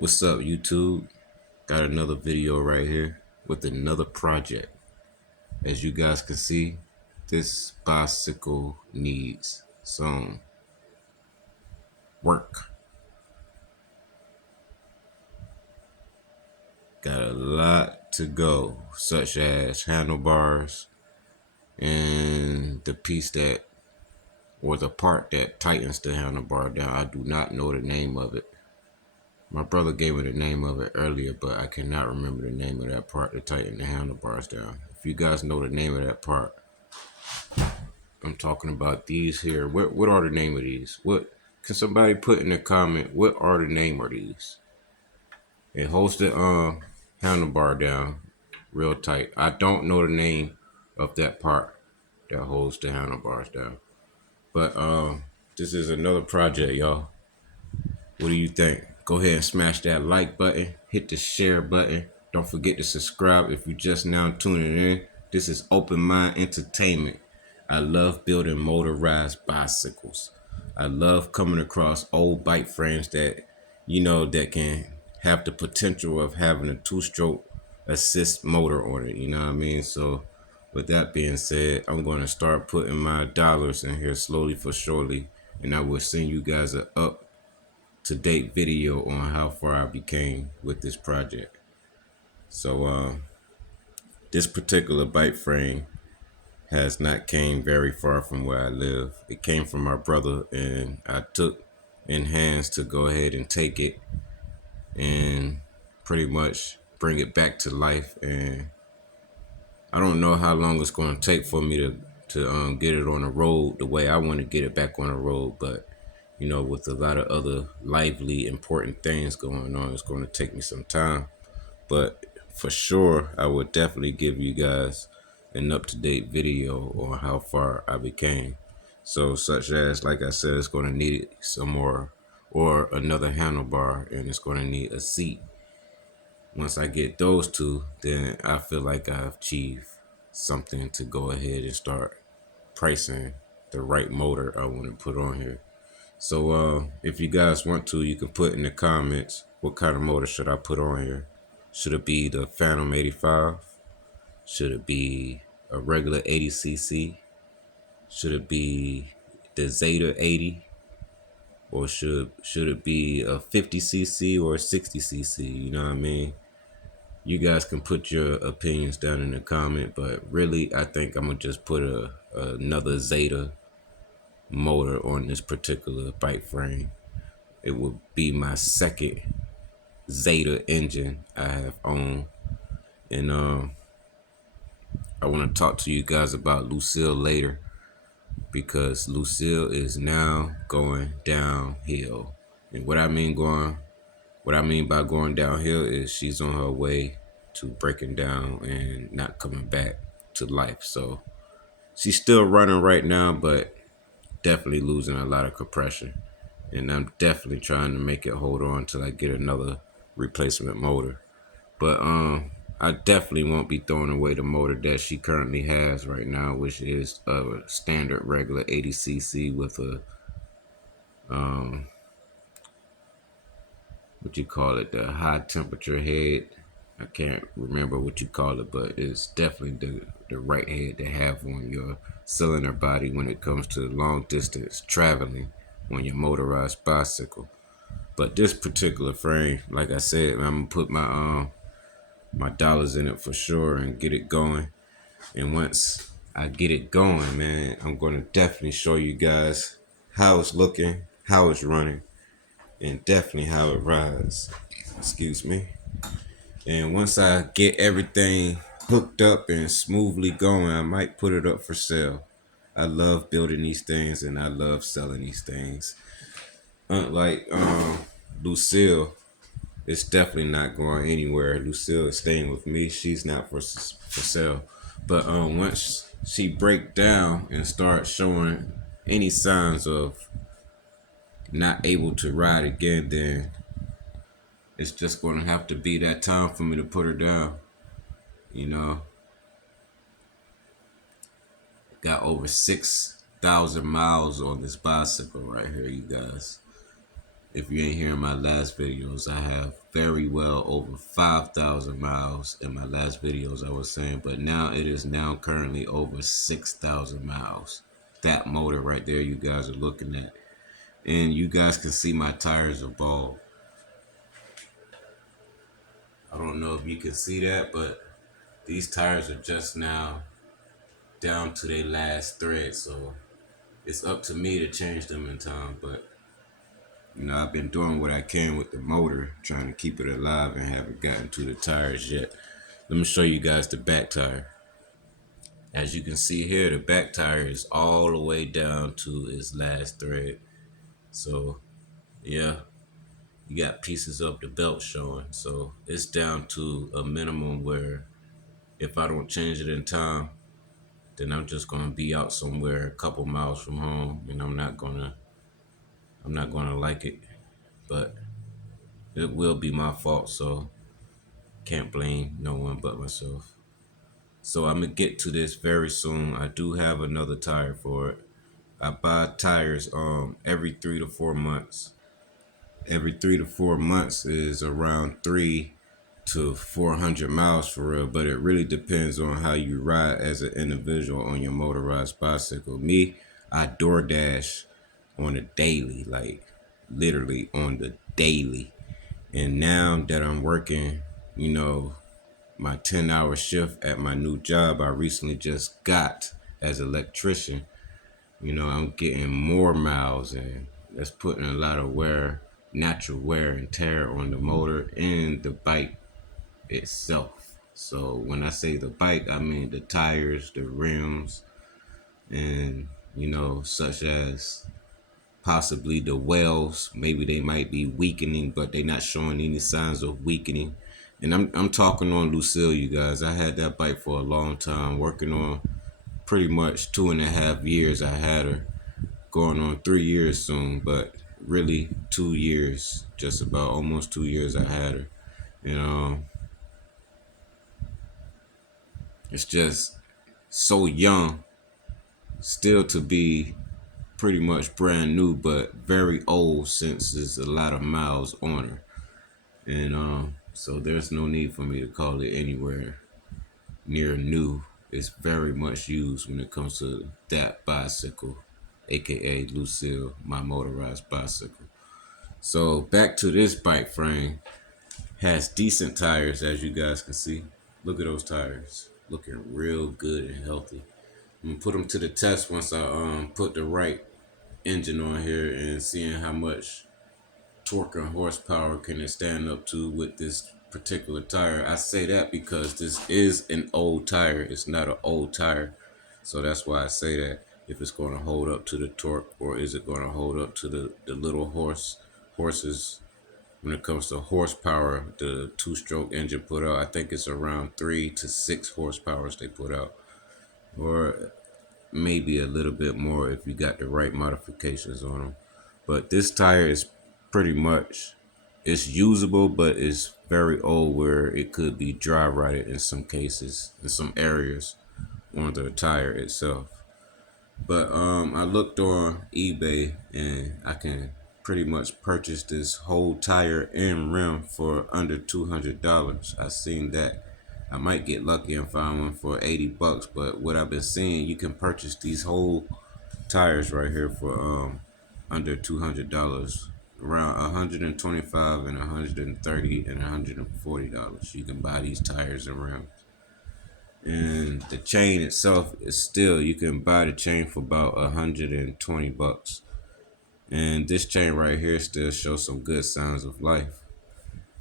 What's up, YouTube? Got another video right here with another project. As you guys can see, this bicycle needs some work. Got a lot to go, such as handlebars and the piece that, or the part that tightens the handlebar down. I do not know the name of it. My brother gave me the name of it earlier, but I cannot remember the name of that part to tighten the handlebars down. If you guys know the name of that part, I'm talking about these here. What are the name of these? What can somebody put in the comment? What are the name of these? It holds the handlebar down real tight. I don't know the name of that part that holds the handlebars down. But this is another project, y'all. What do you think? Go ahead and smash that like button. Hit the share button. Don't forget to subscribe if you just now tuning in. This is Open Mind Entertainment. I love building motorized bicycles. I love coming across old bike frames that, that can have the potential of having a two-stroke assist motor on it. You know what I mean? So with that being said, I'm going to start putting my dollars in here slowly for surely. And I will send you guys a up-to-date video on how far I became with this project. So this particular bike frame has not came very far from where I live. It came from my brother, and I took in hands to go ahead and take it and pretty much bring it back to life. And I don't know how long it's going to take for me to get it on the road the way I want to get it back on the road, but with a lot of other lively, important things going on, it's going to take me some time. But for sure, I would definitely give you guys an up-to-date video on how far I became. So such as, like I said, it's going to need some more or another handlebar, and it's going to need a seat. Once I get those two, then I feel like I've achieved something to go ahead and start pricing the right motor I want to put on here. So if you guys want to, you can put in the comments what kind of motor should I put on here. Should it be the Phantom 85? Should it be a regular 80cc? Should it be the Zeta 80? Or should it be a 50cc or a 60cc? You know what I mean? You guys can put your opinions down in the comment, but really I think I'm gonna just put another Zeta motor on this particular bike frame. It will be my second Zeta engine I have owned. And I want to talk to you guys about Lucille later, because Lucille is now going downhill. And what I mean by going downhill is she's on her way to breaking down and not coming back to life. So she's still running right now, but definitely losing a lot of compression. And I'm definitely trying to make it hold on till I get another replacement motor. But I definitely won't be throwing away the motor that she currently has right now, which is a standard regular 80cc with a what you call it, the high temperature head. I can't remember what you call it, but it's definitely the right head to have on your cylinder body when it comes to long distance traveling on your motorized bicycle. But this particular frame, like I said, I'm gonna put my dollars in it for sure and get it going. And once I get it going, man, I'm gonna definitely show you guys how it's looking, how it's running, and definitely how it rides. Excuse me. And once I get everything hooked up and smoothly going, I might put it up for sale. I love building these things and I love selling these things. Unlike Lucille, it's definitely not going anywhere. Lucille is staying with me. She's not for sale. But once she break down and start showing any signs of not able to ride again, then it's just going to have to be that time for me to put her down. Got over 6,000 miles on this bicycle right here, you guys. if you ain't hearing my last videos, I have very well over 5,000 miles in my last videos I was saying, but now it is now currently over 6,000 miles. That motor right there you guys are looking at. And you guys can see my tires are bald. I don't know if you can see that, but these tires are just now down to their last thread, so it's up to me to change them in time. But I've been doing what I can with the motor, trying to keep it alive, and haven't gotten to the tires yet. Let me show you guys the back tire. As you can see here, the back tire is all the way down to its last thread. So yeah, you got pieces of the belt showing. So it's down to a minimum where if I don't change it in time, then I'm just gonna be out somewhere a couple miles from home, and I'm not gonna like it. But it will be my fault, so can't blame no one but myself. So I'm gonna get to this very soon. I do have another tire for it. I buy tires every 3 to 4 months. Every 3 to 4 months is around 3 to 400 miles for real, but it really depends on how you ride as an individual on your motorized bicycle. Me, I DoorDash on a daily, like literally on the daily. And now that I'm working, my 10-hour shift at my new job I recently just got as an electrician, I'm getting more miles, and that's putting a lot of natural wear and tear on the motor and the bike itself. So when I say the bike, I mean the tires, the rims, and such as possibly the wells. Maybe they might be weakening, but they're not showing any signs of weakening. And I'm talking on Lucille, you guys. I had that bike for a long time, working on pretty much 2.5 years. I had her going on 3 years soon, but really 2 years, just about almost 2 years I had her. And it's just so young, still to be pretty much brand new, but very old since there's a lot of miles on her. And so there's no need for me to call it anywhere near new. It's very much used when it comes to that bicycle, aka Lucille, my motorized bicycle. So back to this bike frame. Has decent tires, as you guys can see. Look at those tires, looking real good and healthy. I'm gonna put them to the test once I put the right engine on here and seeing how much torque and horsepower can it stand up to with this particular tire. I say that because this is an old tire. It's not an old tire. So that's why I say that. If it's going to hold up to the torque, or is it going to hold up to the little horses when it comes to horsepower the two-stroke engine put out. I think it's around 3 to 6 horsepower they put out, or maybe a little bit more if you got the right modifications on them. But this tire is pretty much, it's usable, but it's very old where it could be dry rotted in some cases, in some areas on the tire itself. But I looked on eBay and I can pretty much purchase this whole tire and rim for under $200. I seen that. I might get lucky and find one for $80, but what I've been seeing, you can purchase these whole tires right here for under $200, around 125 and 130 and $140. You can buy these tires and rims. And the chain itself is still, you can buy the chain for about $120. And this chain right here still shows some good signs of life.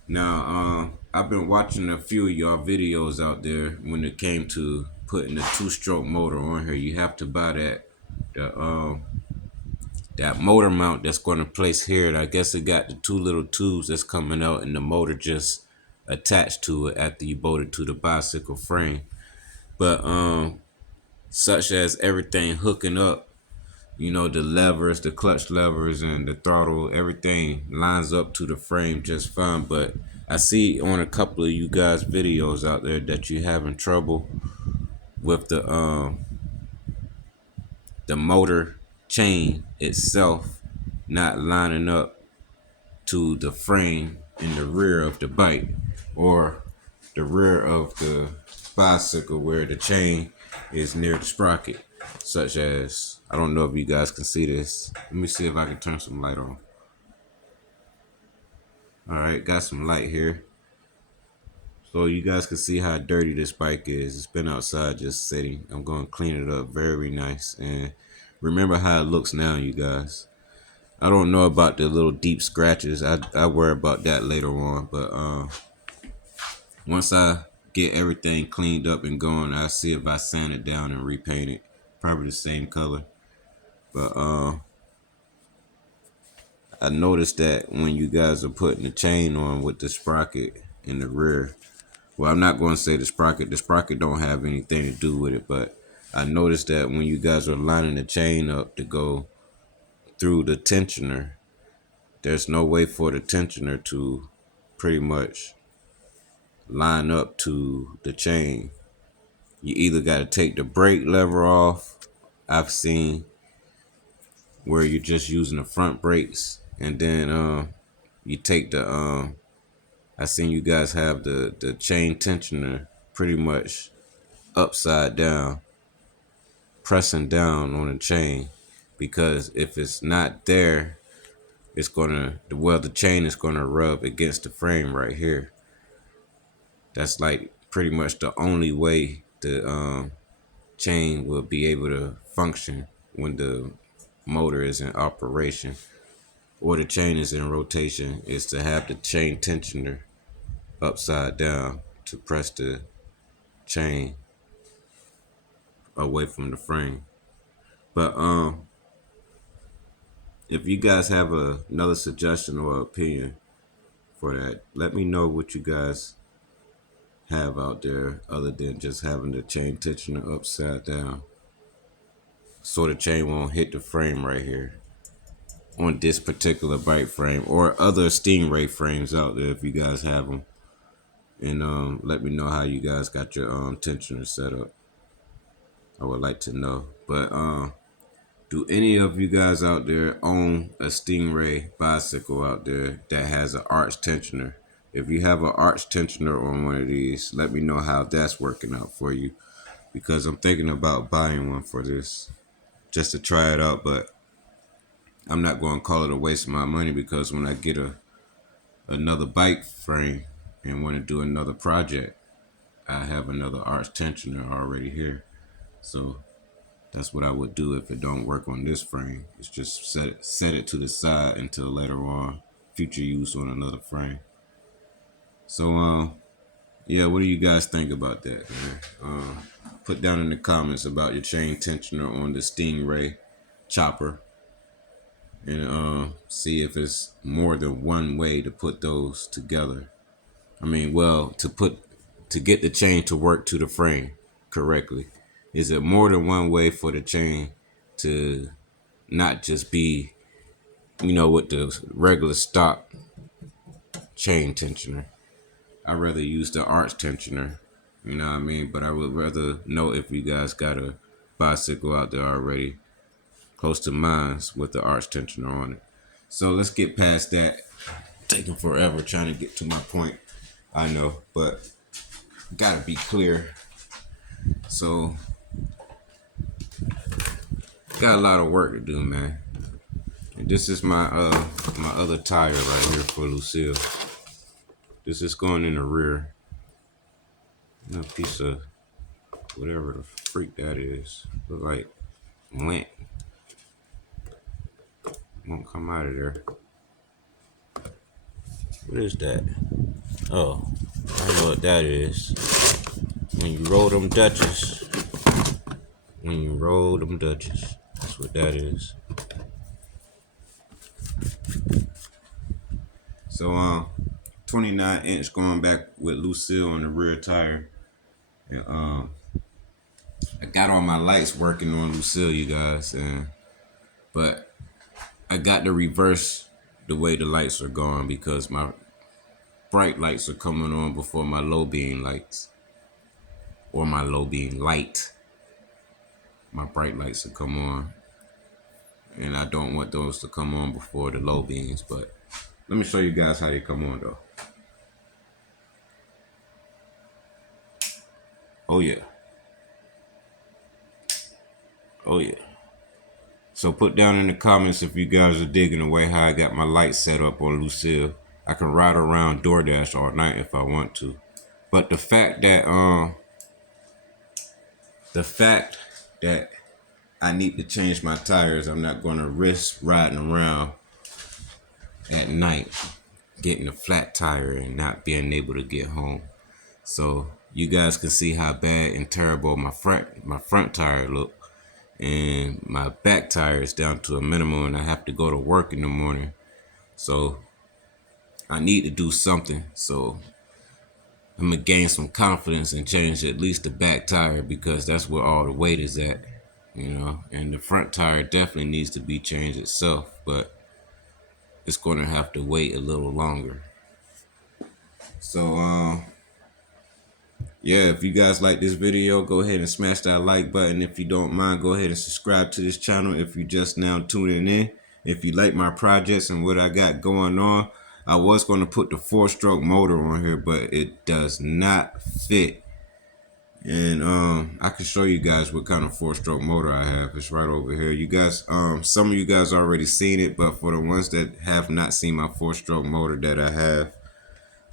Now, I've been watching a few of y'all videos out there when it came to putting the two-stroke motor on here. You have to buy that motor mount that's going to place here. And I guess it got the two little tubes that's coming out, and the motor just attached to it after you bolt it to the bicycle frame. But such as everything hooking up, the levers, the clutch levers, and the throttle, everything lines up to the frame just fine. But I see on a couple of you guys' videos out there that you're having trouble with the motor chain itself not lining up to the frame in the rear of the bike, or the rear of the bicycle where the chain is near the sprocket, such as, I don't know if you guys can see this. Let me see if I can turn some light on. All right, got some light here. So you guys can see how dirty this bike is. It's been outside just sitting. I'm going to clean it up very nice. And remember how it looks now, you guys. I don't know about the little deep scratches. I worry about that later on. But once I get everything cleaned up and going, I'll see if I sand it down and repaint it. Probably the same color. But I noticed that when you guys are putting the chain on with the sprocket in the rear, well, I'm not going to say the sprocket don't have anything to do with it, but I noticed that when you guys are lining the chain up to go through the tensioner, there's no way for the tensioner to pretty much line up to the chain. You either got to take the brake lever off. I've seen where you're just using the front brakes, and then you take the I seen you guys have the chain tensioner pretty much upside down, pressing down on the chain, because if it's not there, it's gonna, well, the chain is gonna rub against the frame right here. That's like pretty much the only way the chain will be able to function when the motor is in operation or the chain is in rotation, is to have the chain tensioner upside down to press the chain away from the frame. But if you guys have another suggestion or opinion for that, let me know what you guys have out there other than just having the chain tensioner upside down, so the chain won't hit the frame right here on this particular bike frame, or other Stingray frames out there if you guys have them. And let me know how you guys got your tensioner set up. I would like to know. But do any of you guys out there own a Stingray bicycle out there that has an arch tensioner? If you have an arch tensioner on one of these, let me know how that's working out for you, because I'm thinking about buying one for this just to try it out. But I'm not going to call it a waste of my money, because when I get another bike frame and want to do another project, I have another arch tensioner already here. So that's what I would do if it don't work on this frame. It's just set it to the side until later on, future use on another frame. So yeah, what do you guys think about that, man? Put down in the comments about your chain tensioner on the Stingray chopper, and see if it's more than one way to put those together. I mean, well, to get the chain to work to the frame correctly. Is it more than one way for the chain to not just be, with the regular stock chain tensioner? I'd rather use the arch tensioner, you know what I mean? But I would rather know if you guys got a bicycle out there already close to mine's with the arch tensioner on it. So let's get past that. Taking forever trying to get to my point, I know, but gotta be clear. So got a lot of work to do, man. And this is my my other tire right here for Lucille. This is going in the rear. A piece of whatever the freak that is. Look like lint. Won't come out of there. What is that? Oh, I know what that is. When you roll them Dutches. That's what that is. So 29-inch going back with Lucille on the rear tire. And I got all my lights working on Lucille, you guys, but I got to reverse the way the lights are going, because my bright lights are coming on before my low beam lights, or my low beam light. My bright lights will come on, and I don't want those to come on before the low beams. But Let me show you guys how they come on though. Oh yeah. Oh yeah. So put down in the comments if you guys are digging the way how I got my lights set up on Lucille. I can ride around DoorDash all night if I want to. But the fact that I need to change my tires, I'm not gonna risk riding around at night getting a flat tire and not being able to get home. So you guys can see how bad and terrible my front tire look, and my back tire is down to a minimum, and I have to go to work in the morning. So I need to do something. So I'm gonna gain some confidence and change at least the back tire because that's where all the weight is at, you know. And the front tire definitely needs to be changed itself, but it's gonna have to wait a little longer. So yeah, if you guys like this video, go ahead and smash that like button. If you don't mind, go ahead and subscribe to this channel if you just now tuning in. If you like my projects and what I got going on, I was going to put the 4-stroke motor on here, but it does not fit. And I can show you guys what kind of 4-stroke motor I have. It's right over here. You guys, some of you guys already seen it, but for the ones that have not seen my 4-stroke motor that I have,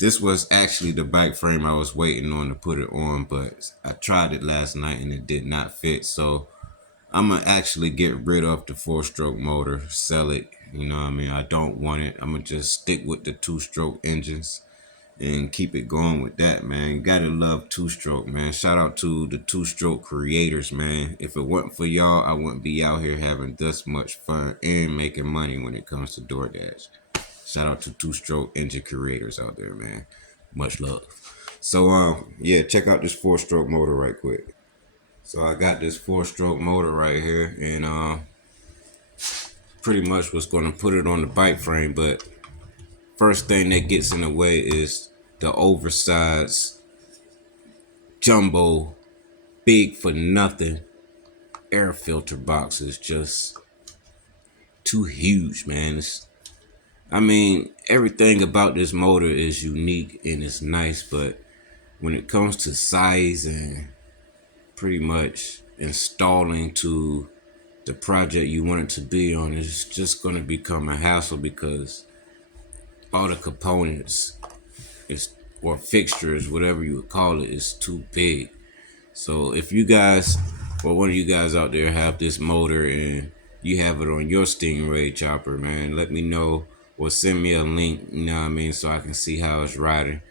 this was actually the bike frame I was waiting on to put it on, but I tried it last night and it did not fit. So I'm gonna actually get rid of the 4-stroke motor, sell it. You know what I mean? I don't want it. I'm gonna just stick with the 2-stroke engines and keep it going with that, man. Gotta love 2-stroke, man. Shout out to the 2-stroke creators, man. If it wasn't for y'all, I wouldn't be out here having this much fun and making money when it comes to DoorDash. Shout out to 2-stroke engine creators out there, man. Much love. So yeah, check out this 4-stroke motor right quick. So I got this 4-stroke motor right here, and pretty much was gonna put it on the bike frame, but first thing that gets in the way is the oversized jumbo big for nothing air filter box is just too huge, man. I mean, everything about this motor is unique and it's nice, but when it comes to size and pretty much installing to the project you want it to be on, it's just going to become a hassle because all the components is or fixtures, whatever you would call it, is too big. So if you guys or one of you guys out there have this motor and you have it on your Stingray chopper, man, let me know or send me a link, you know what I mean, so I can see how it's riding,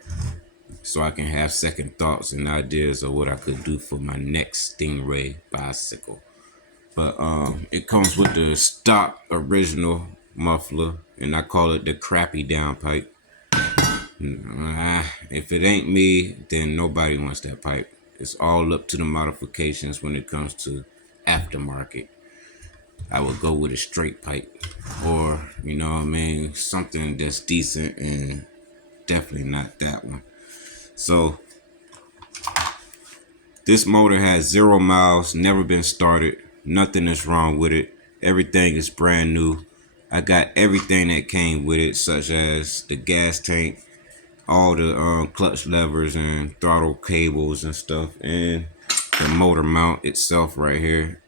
so I can have second thoughts and ideas of what I could do for my next Stingray bicycle. But it comes with the stock original muffler, and I call it the crappy downpipe. If it ain't me, then nobody wants that pipe. It's all up to the modifications when it comes to aftermarket. I would go with a straight pipe, or you know what I mean, something that's decent, and definitely not that one. So this motor has 0 miles, never been started, nothing is wrong with it, everything is brand new. I got everything that came with it, such as the gas tank, all the clutch levers and throttle cables and stuff, and the motor mount itself right here.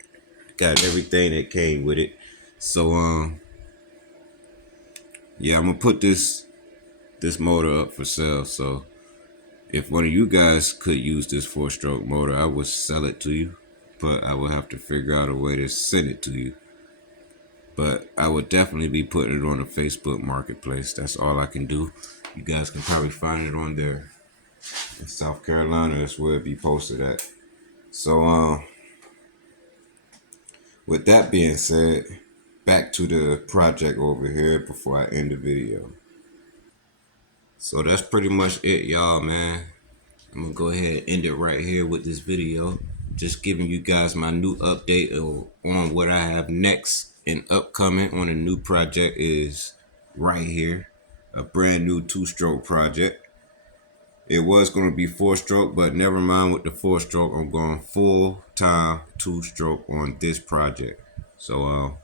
Got everything that came with it. So yeah, I'm gonna put this motor up for sale. So if one of you guys could use this 4-stroke motor, I would sell it to you, but I would have to figure out a way to send it to you. But I would definitely be putting it on the Facebook marketplace. That's all I can do. You guys can probably find it on there. In South Carolina, that's where it be posted at. So with that being said, back to the project over here before I end the video. So that's pretty much it, y'all, man. I'm gonna go ahead and end it right here with this video. Just giving you guys my new update on what I have next and upcoming on a new project is right here. A brand new 2-stroke project. It was going to be 4-stroke, but never mind with the 4-stroke. I'm going full-time 2-stroke on this project. So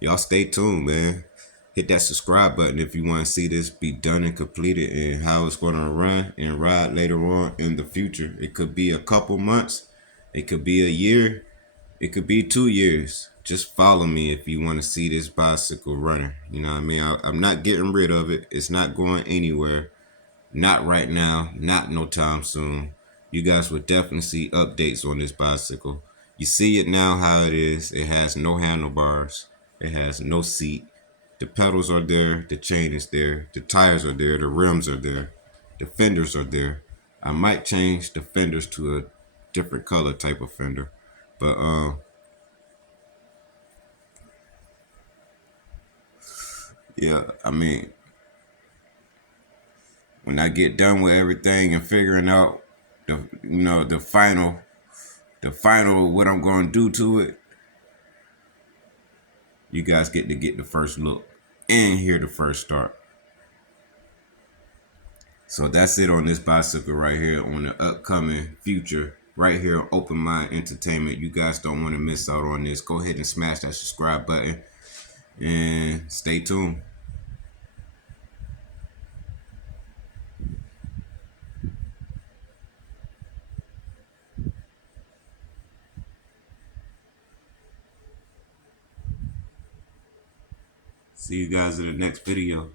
y'all stay tuned, man. hit that subscribe button if you want to see this be done and completed and how it's going to run and ride later on in the future. It could be a couple months, it could be a year, it could be 2 years. Just follow me if you want to see this bicycle running. You know what I mean? I'm not getting rid of it. It's not going anywhere. Not right now. Not no time soon. You guys will definitely see updates on this bicycle. You see it now how it is. It has no handlebars. It has no seat. The pedals are there. The chain is there. The tires are there. The rims are there. The fenders are there. I might change the fenders to a different color type of fender. But yeah, I mean, when I get done with everything and figuring out the final what I'm going to do to it, you guys get to get the first look and hear the first start. So that's it on this bicycle right here on the upcoming future right here on Open Mind Entertainment. You guys don't want to miss out on this. Go ahead and smash that subscribe button and stay tuned. See you guys in the next video.